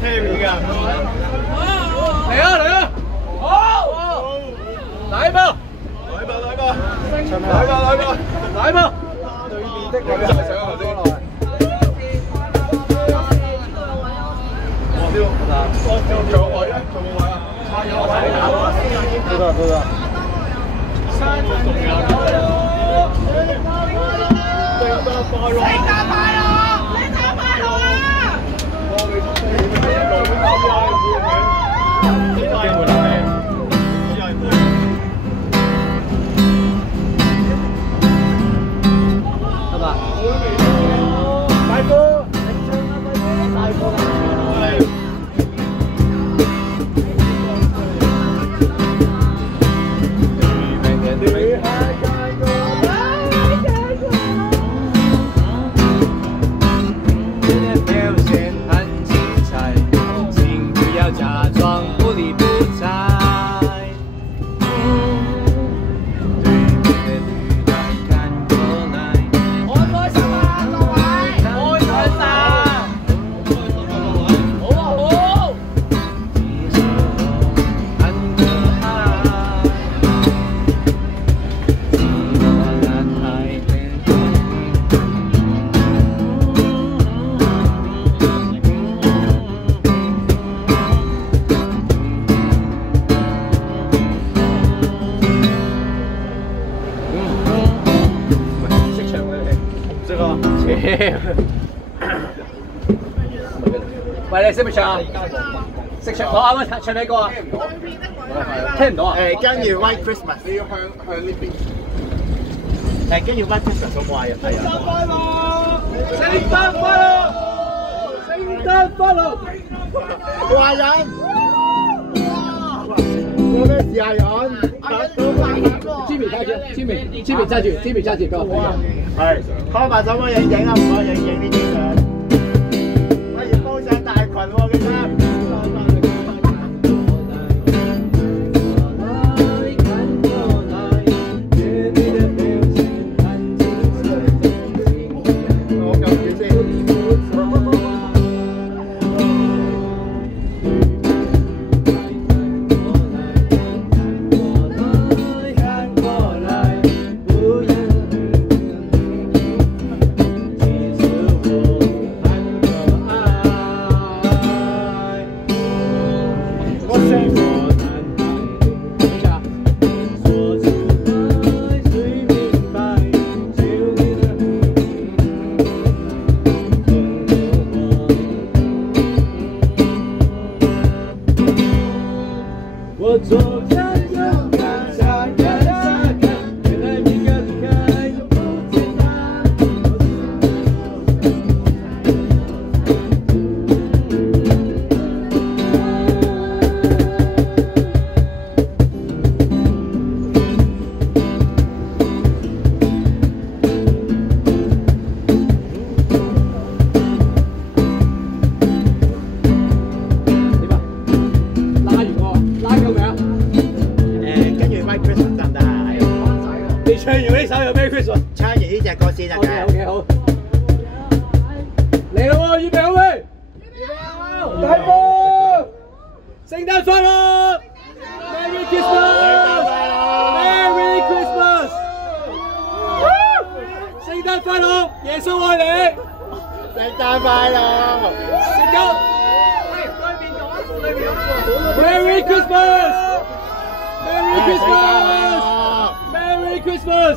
Terry 㗎。嚟啊！好，來吧！來吧！對面的女仔上頭先。哇！呢個仲有位啊？仲有位啊？有位。都得。聖誕快樂！喂，你識唔識唱啊？識唱，我啱啱唱咩歌啊？聽唔到啊？跟住 White Christmas， 你要向呢邊。跟住 White Christmas 好唔好啊？係啊！聖誕快樂！聖誕快樂！華人，有咩事啊？人，Jimmy揸住，俾我。係，開埋手幫影啊！唔該，影呢啲相。不如煲上大群喎，記得。唱完呢首有咩 Christmas？ 唱完呢隻歌先啊！ OK， 好。嚟啦喎，預備好未？大波！聖誕快樂 ！Merry Christmas！Merry Christmas！ 聖誕快樂！耶穌愛你！聖誕快樂！聖誕！Merry Christmas！Merry Christmas！Merry Christmas！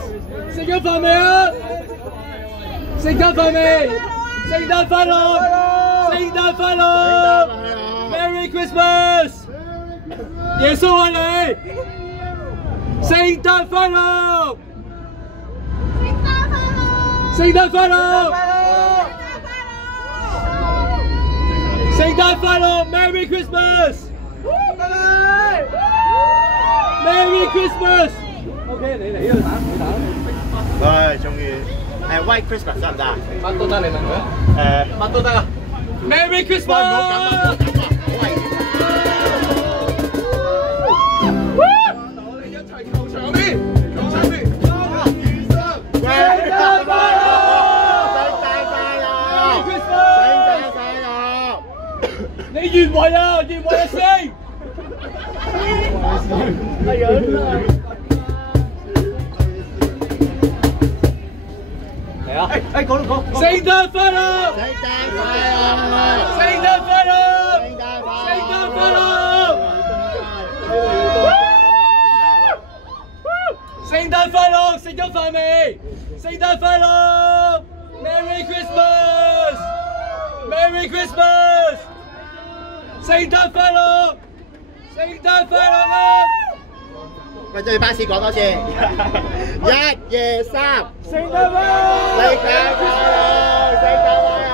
食咗飯未啊？食咗飯未？聖誕快樂！聖誕快樂 ！Merry Christmas！ 耶穌愛你！聖誕快樂！聖誕快樂！聖誕快樂 ！Merry Christmas！Merry Christmas！OK， 你嚟呢度打，你打。唉，終於White Christmas 得唔得啊？乜都得，你問佢。乜都得啊 ！Merry Christmas！ 我哋一齊球場邊，球場邊。聖誕快樂！聖誕快樂！聖誕你越位啊，越位啊，升！係人啊！嚟啊！講，聖誕快樂！聖誕快樂！聖誕快樂！聖誕快樂！聖誕快樂！食咗飯未？聖誕快樂 ！Merry Christmas！Merry Christmas！ 聖誕快樂！聖誕快樂啊！喂，對巴士講多次，1、2、3，聖誕快樂！聖誕快樂！聖誕快樂！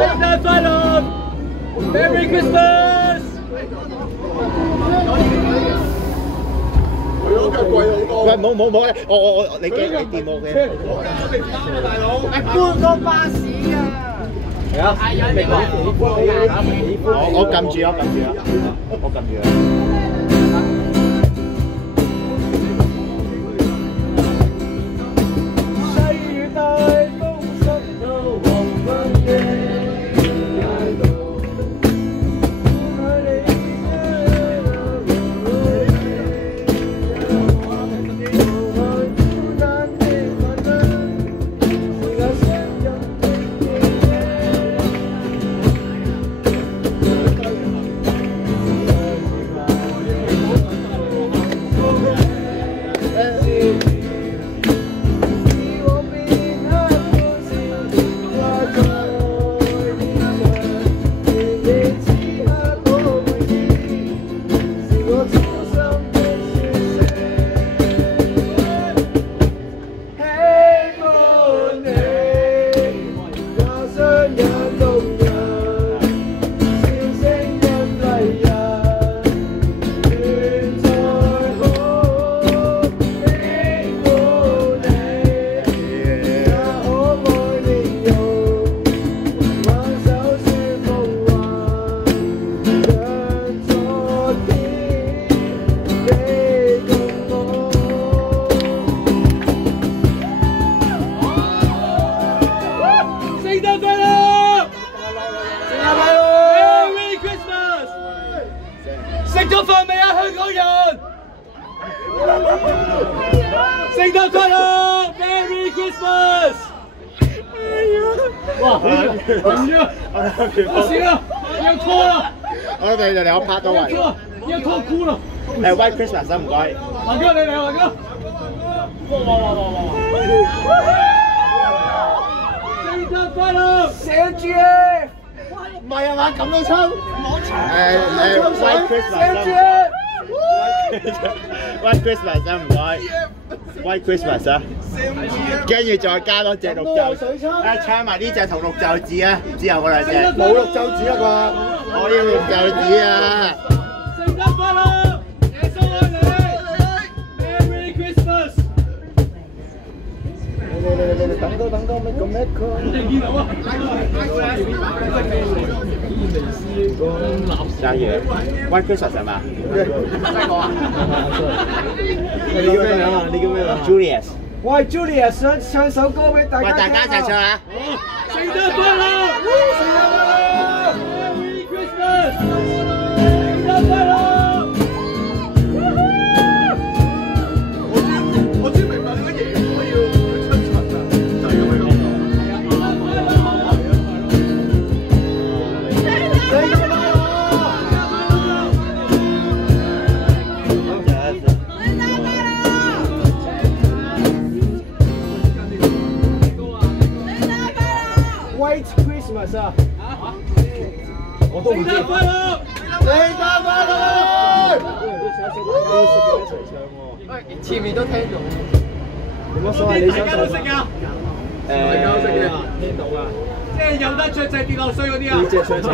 聖誕快樂 ！Merry Christmas！ 喂，冇，我你掂我嘅。半個巴士啊！係啊，明白。我撳住啊，我撳住啊。細雨大風濕透黃昏嘅。食咗飯未啊，香港人？聖誕快樂 ，Merry Christmas！ 哇，好熱，我死了，要拖了。我哋就兩拍到位。要拖哭了。White Christmas 啊，唔該。華哥，你嚟，華哥。聖誕快樂，聖主。唔係啊嘛，咁都抽。White Christmas 啊。White Christmas 啊，唔該。White Christmas 啊。跟住再加多隻綠袖，唱埋呢隻同綠袖子啊，之後嗰兩隻。冇綠袖子啊啩，我要綠袖子啊。聖誕快樂，耶穌愛你 ，Merry Christmas。等到咩個咩個？你見到啊？加嘢 ，White Christmas 係嘛？真講啊？你叫咩名啊？你叫咩名 ？Julius。我係 Julius， 想唱首歌俾大家。喂，大家一齊唱下。聖誕快樂！聖誕快樂 ！Merry Christmas！ 聖誕快樂！我知明白你嘅嘢，我要出場啊，就係咁樣講。聖誕快樂！聖誕快樂！White Christmas 啊！我都唔知。聖誕快樂！聖誕快樂！一齊唱喎。前面都聽到。冇乜所謂，你想大家都識㗎。大家都識嘅，聽到㗎。即係有得着就跌落水嗰啲啊！呢隻唱首歌。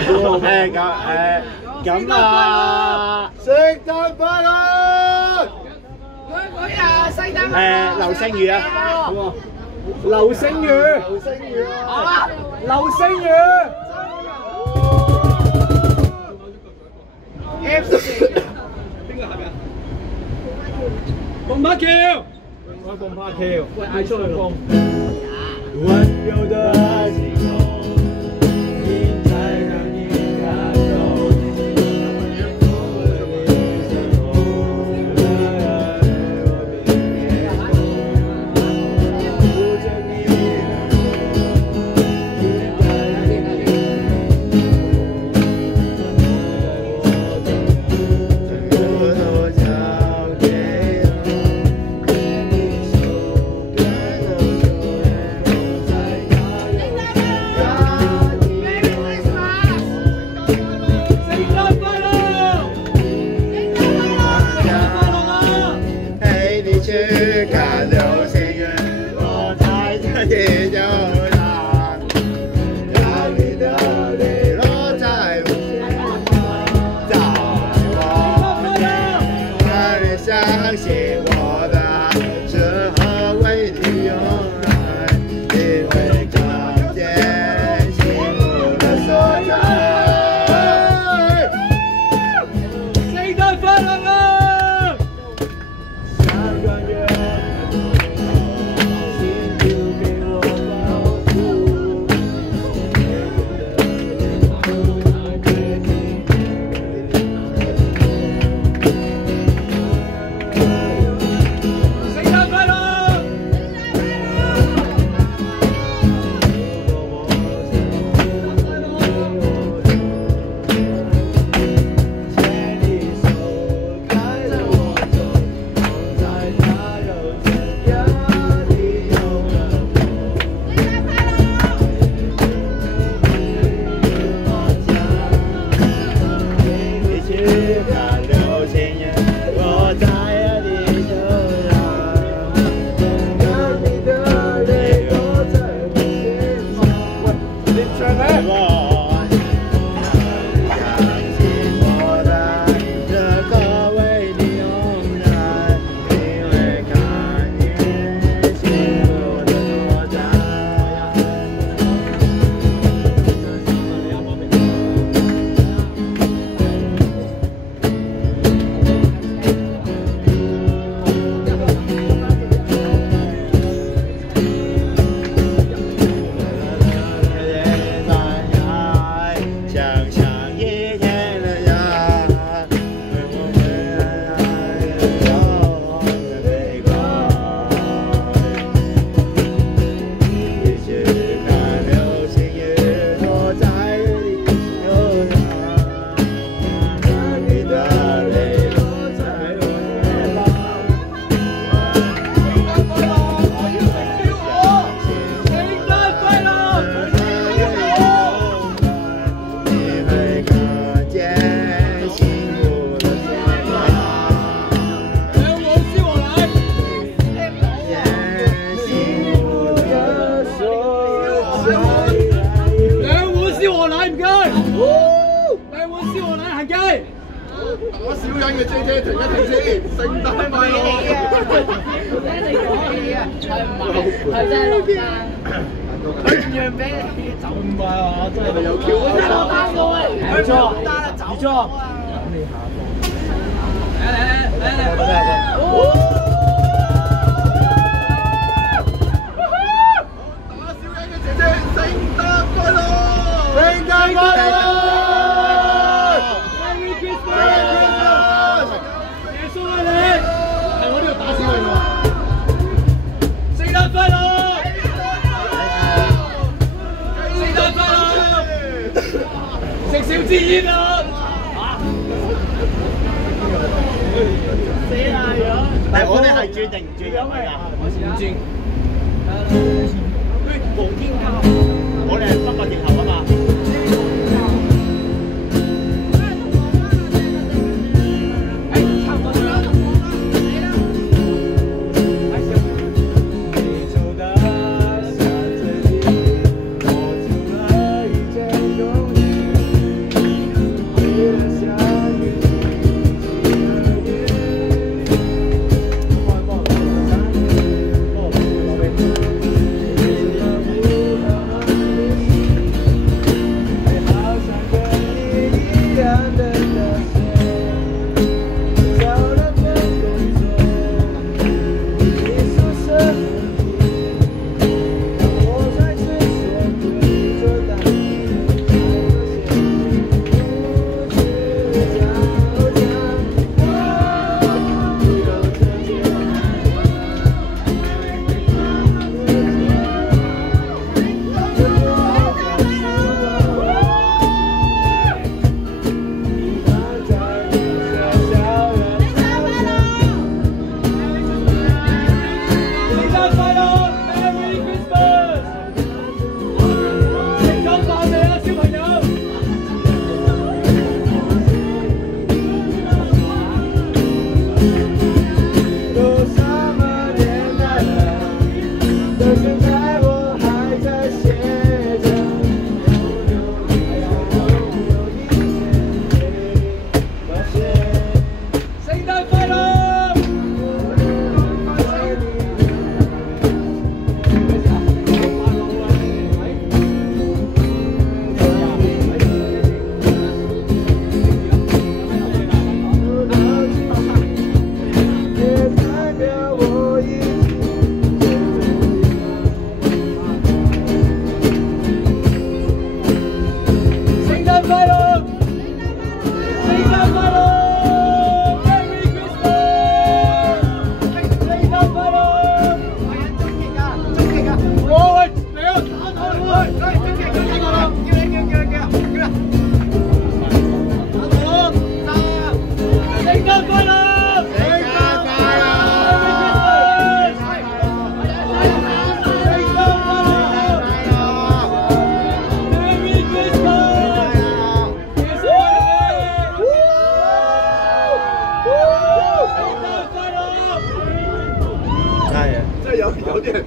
咁啊！聖誕快樂！佢啊，聖誕快樂！流星雨啊！流星雨，流星雨啊！流星雨。邊個係咪啊？蹦巴橋，我蹦巴橋，喂，嗌出去咯。溫柔的星空。兩碗燒鵝奶唔該，兩碗燒鵝奶行街。打小人嘅姐姐停一停先，聖誕快樂！係真係落班。讓俾你走唔係啊！真係有 Q 啊！落班嘅喂，唔錯，唔錯。食少支煙啊！死啦樣！但我哋係轉定唔轉入去㗎？唔轉。無天交。我哋係北角直頭啊嘛。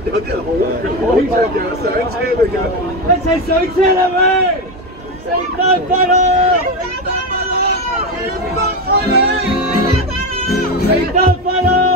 有啲人好着樣上車嘅樣，一齊上車啦喂！聖誕快樂！聖誕快樂！聖誕快樂！